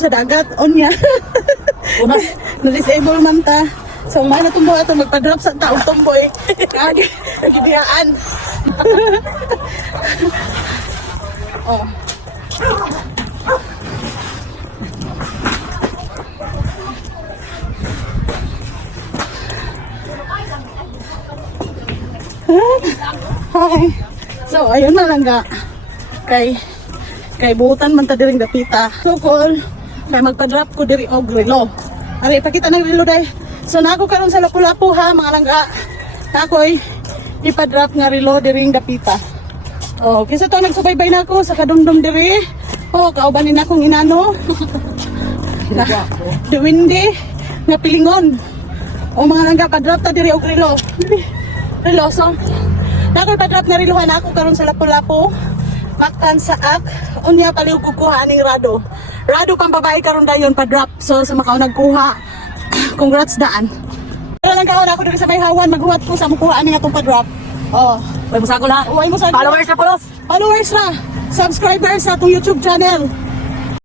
sa dagat, onya. Na-disable man ta. So, may natumbo ato, magpa-drop sa taong tumboy. Kagi, nagibiyaan. Oh. Hi. So, ayun na lang ga. Kay buutan man ta diring dapita. So, cool. Kay magpa-drop ko diri og relo. Ari, ipakita ng relo day. So, nako karon sa Lapu-Lapu ha, mga langga. Nako'y ipa-drop nga relo diring dapita. Oh, kisa to nagsubaybay na ako sa kadumdum diri. Oh, kaubanin akong inano. Duwindi nga pilingon. O mga langga, pa-drop ta diri og relo. Relo, so nako'y pa-drop nga relohan ako karon sa Lapu-Lapu. Maktan sa ak, unya paliw kukuha ning Rado. Rado pang babae karon dayon pa-drop. So sa makaw nagkuha. Congrats daan. Pero lang kaon ako diri sa Bayhawan, maghuwat ko sa mukuha ning atong pa-drop. Oh, Uy, musa ko lang. uy mo sa Followers na polos. followers na, subscribers sa atong YouTube channel.